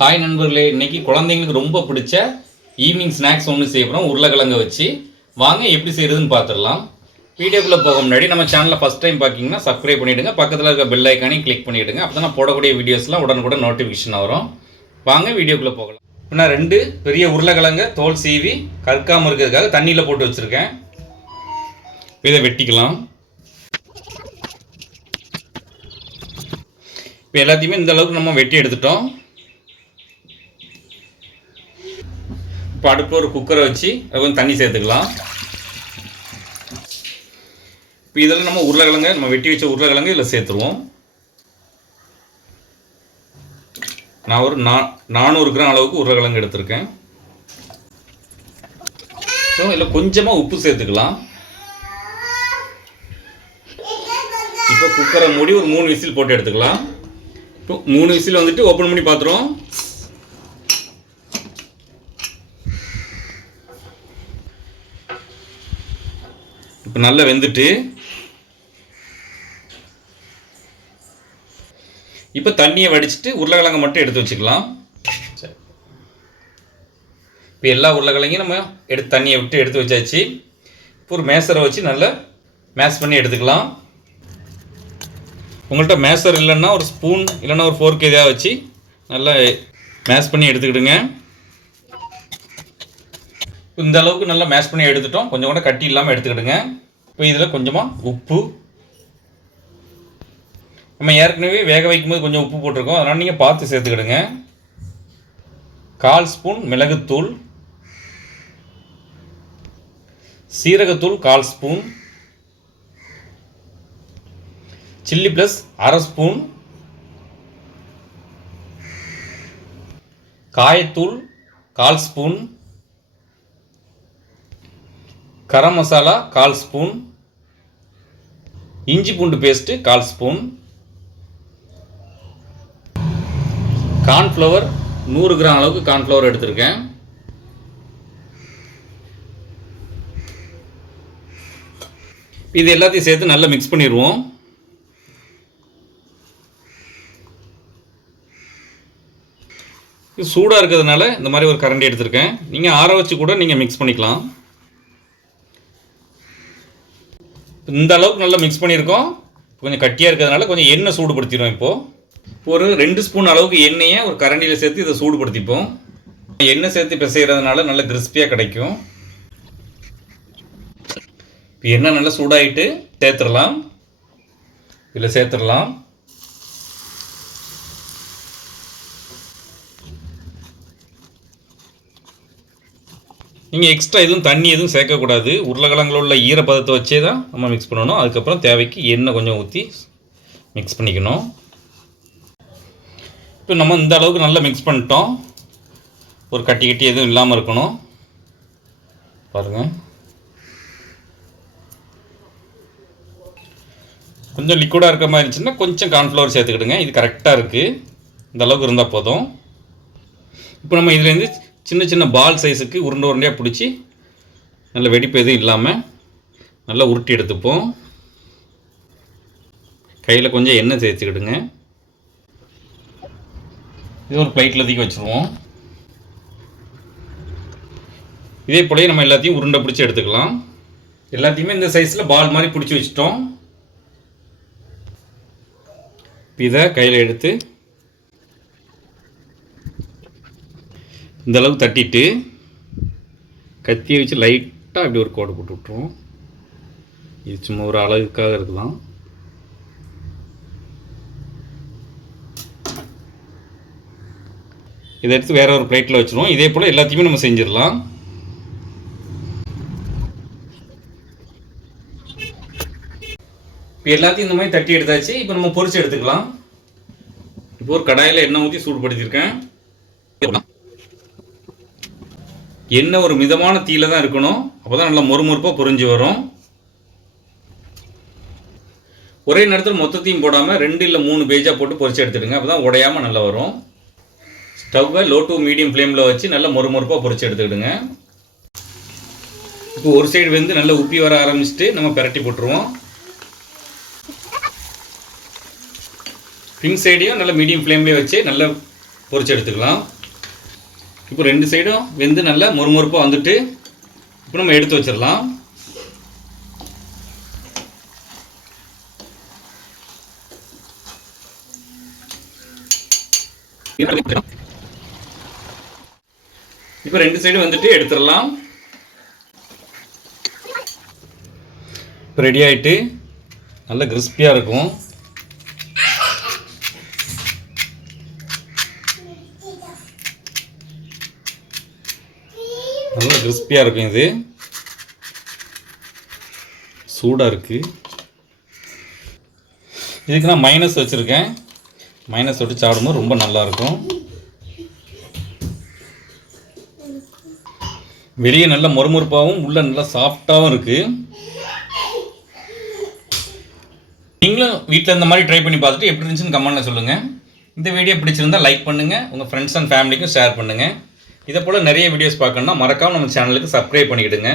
Hi நண்பர்களே. இன்னைக்கு குழந்தைங்களுக்கு ரொம்ப பிடிச்ச ஈவினிங் ஸ்நாக்ஸ் ஒன்று செய்ய போகிறோம் உருளைக்கிழங்க வச்சு. வாங்க எப்படி செய்கிறதுன்னு பார்த்துடலாம் வீடியோக்குள்ளே போக முன்னாடி நம்ம சேனலில் ஃபஸ்ட் டைம் பார்க்கிங்கன்னா சப்ஸ்கிரைப் பண்ணிவிடுங்க பக்கத்தில் இருக்க பெல் ஐக்கானையும் கிளிக் பண்ணிவிடுங்க அப்போ தான் போடக்கூடிய வீடியோஸ்லாம் உடனுக்குடன் நோட்டிஃபிகேஷன் வரும். வாங்க வீடியோக்குள்ளே போகலாம். இப்போ நான் ரெண்டு பெரிய உருளைக்கிழங்க தோல் சீவி கற்காமல் இருக்கிறதுக்காக தண்ணியில் போட்டு வச்சுருக்கேன். இதை வெட்டிக்கலாம். இப்போ எல்லாத்தையுமே இந்த அளவுக்கு நம்ம வெட்டி எடுத்துட்டோம். இப்போ அடுப்பில் ஒரு குக்கரை வச்சு அது கொஞ்சம் தண்ணி சேர்த்துக்கலாம். இப்போ இதில் நம்ம உருளைக்கிழங்க நம்ம வெட்டி வச்ச உருளைக்கிழங்கு இதில் சேர்த்துருவோம். நான் ஒரு நா நானூறு கிராம் அளவுக்கு உருளைக்கிழங்கு எடுத்திருக்கேன். ஸோ இதில் கொஞ்சமாக உப்பு சேர்த்துக்கலாம். இப்போ குக்கரை மூடி ஒரு மூணு விசில் போட்டு எடுத்துக்கலாம். இப்போ மூணு விசில் வந்துட்டு ஓப்பன் பண்ணி பார்த்துருவோம். இப்போ நல்லா வெந்துட்டு இப்போ தண்ணியை வடிச்சிட்டு உருளைக்கிழங்க மட்டும் எடுத்து வச்சுக்கலாம். சரி. இப்போ எல்லா உருளைக்கிழங்கையும் நம்ம எடுத்து தண்ணியை விட்டு எடுத்து வச்சாச்சு. இப்போ ஒரு மேசரை வச்சு நல்லா மேஷ் பண்ணி எடுத்துக்கலாம். உங்கள்கிட்ட மேசர் இல்லைன்னா ஒரு ஸ்பூன் இல்லைன்னா ஒரு ஃபோர்க் எதாவது வச்சு நல்லா மேஷ் பண்ணி எடுத்துக்கிடுங்க. இந்த அளவுக்கு நல்லா மேஷ் பண்ணி எடுத்துட்டோம். கொஞ்சம் கூட கட்டி இல்லாமல் எடுத்துக்கிடுங்க. இப்போ இதில் கொஞ்சமாக உப்பு. நம்ம ஏற்கனவே வேக வைக்கும்போது கொஞ்சம் உப்பு போட்டிருக்கோம். அதனால் நீங்கள் பார்த்து சேர்த்துக்கிடுங்க. கால் ஸ்பூன் மிளகுத்தூள். சீரகத்தூள் கால் ஸ்பூன். சில்லி ப்ளஸ் அரை ஸ்பூன். காயத்தூள் கால் ஸ்பூன். கரம் மசாலா கால் ஸ்பூன். இஞ்சி பூண்டு பேஸ்ட்டு கால் ஸ்பூன். கார்ன்ஃப்ளவர் நூறு கிராம் அளவுக்கு கார்ன்ஃப்ளவர் எடுத்திருக்கேன். இது எல்லாத்தையும் சேர்த்து நல்லா மிக்ஸ் பண்ணிடுவோம். இது சூடாக இருக்கிறதுனால இந்த மாதிரி ஒரு கரண்டி எடுத்திருக்கேன். நீங்கள் ஆற வச்சு கூட நீங்கள் மிக்ஸ் பண்ணிக்கலாம். இந்த அளவுக்கு நல்லா மிக்ஸ் பண்ணியிருக்கோம். கொஞ்சம் கட்டியாக இருக்கிறதுனால கொஞ்சம் எண்ணெய் சூடுபடுத்திடுவோம் இப்போது ஒரு ரெண்டு ஸ்பூன் அளவுக்கு எண்ணெயை ஒரு கரண்டியில் சேர்த்து இதை சூடுபடுத்திப்போம். எண்ணெய் சேர்த்து பிசைகிறதுனால நல்ல கிறிஸ்பியாக கிடைக்கும். இப்போ எண்ணெய் நல்லா சூடாகிட்டு சேர்த்துடலாம். இதில் சேர்த்துடலாம். நீங்கள் எக்ஸ்ட்ரா எதுவும் தண்ணி எதுவும் சேர்க்கக்கூடாது. உருளைக்கிழங்குல உள்ள ஈரப்பதத்தை வச்சே தான் நம்ம மிக்ஸ் பண்ணணும். அதுக்கப்புறம் தேவைக்கு எண்ணெய் கொஞ்சம் ஊற்றி மிக்ஸ் பண்ணிக்கணும். இப்போ நம்ம இந்த அளவுக்கு நல்லா மிக்ஸ் பண்ணிட்டோம். ஒரு கட்டி கட்டி எதுவும் இல்லாமல் இருக்கணும். பாருங்கள் கொஞ்சம் லிக்விடாக இருக்க மாதிரி இருந்துச்சுன்னா கொஞ்சம் கார்ன்ஃப்ளவர் சேர்த்துக்கிடுங்க. இது கரெக்டாக இருக்குது இந்த அளவுக்கு இருந்தால் போதும். இப்போ நம்ம இதுலேருந்து சின்ன சின்ன பால் சைஸுக்கு உருண்டை உருண்டையாக பிடிச்சி நல்ல வெடிப்பு எதுவும் இல்லாமல் நல்லா உருட்டி எடுத்துப்போம். கையில் கொஞ்சம் எண்ணெய் சேர்த்துக்கிடுங்க இது ஒரு பிளேட்டில் தூக்கி வச்சுருவோம். இதே போலயே நம்ம எல்லாத்தையும் உருண்டை பிடிச்சி எடுத்துக்கலாம். எல்லாத்தையுமே இந்த சைஸில் பால் மாதிரி பிடிச்சி வச்சிட்டோம். இதை கையில் எடுத்து இந்தளவு தட்டிட்டு கத்தியை வச்சு லைட்டாக அப்படி ஒரு கோடு போட்டு விட்ருவோம் இது சும்மா ஒரு அழகுக்காக இருக்குதான் இதை எடுத்து வேற ஒரு பிளேட்டில் வச்சுருவோம். இதே போல் எல்லாத்தையுமே நம்ம செஞ்சிடலாம். இப்போ எல்லாத்தையும் இந்த மாதிரி தட்டி எடுத்தாச்சு. இப்போ நம்ம பொரிச்சு எடுத்துக்கலாம். இப்போ ஒரு கடாயில் எண்ணெய் ஊற்றி சூடுபடுத்தியிருக்கேன். எண்ணெய் ஒரு மிதமான தீயில தான் இருக்கணும்? அப்போ தான் நல்லா மொறுமொறுப்பாக பொறிஞ்சு வரும். ஒரே நேரத்தில் மொத்தத்தையும் போடாமல் ரெண்டு இல்லை மூணு பேஜாக போட்டு பொரிச்சு எடுத்துடுங்க. அப்போ தான் உடையாமல் நல்லா வரும். ஸ்டவ்வை லோ டு மீடியம் ஃப்ளேமில் வச்சு நல்லா மொறுமொறுப்பாக பொரிச்சு எடுத்துக்கிடுங்க. இப்போ ஒரு சைடு வந்து நல்லா உப்பி வர ஆரம்பிச்சுட்டு நம்ம பிரட்டி போட்டுருவோம். பின் சைடையும் நல்லா மீடியம் ஃப்ளேம்லேயே வச்சு நல்லா பொரிச்சு எடுத்துக்கலாம். இப்போ ரெண்டு சைடும் வெந்து நல்லா மொறுமொறுப்பாக வந்துட்டு இப்போ நம்ம எடுத்து வச்சிடலாம். இப்போ ரெண்டு சைடும் வந்துட்டு எடுத்துடலாம். இப்போ ரெடி ஆயிட்டு நல்ல கிறிஸ்பியாக இருக்கும். நல்ல கிறிஸ்பியாக இருக்கும் இது. சூடாக இருக்குது இதுக்கு நான் மைனஸ் வச்சுருக்கேன். மைனஸ் விட்டு சாப்பிடும்போது ரொம்ப நல்லாயிருக்கும் வெளியே நல்ல மொறுமொறுப்பாகவும் உள்ளே நல்லா சாஃப்டாகவும் இருக்குது நீங்களும் வீட்டில் இந்த மாதிரி ட்ரை பண்ணி பார்த்துட்டு எப்படி இருந்துச்சுன்னு கமெண்ட்டில் சொல்லுங்கள் இந்த வீடியோ பிடிச்சிருந்தா லைக் பண்ணுங்கள் உங்கள் ஃப்ரெண்ட்ஸ் அண்ட் ஃபேமிலிக்கும் ஷேர் பண்ணுங்கள் இதை போல் நிறைய வீடியோஸ் பார்க்கணுன்னா மறக்காமல் நம்ம சேனலுக்கு சப்ஸ்கிரைப் பண்ணிக்கிடுங்க.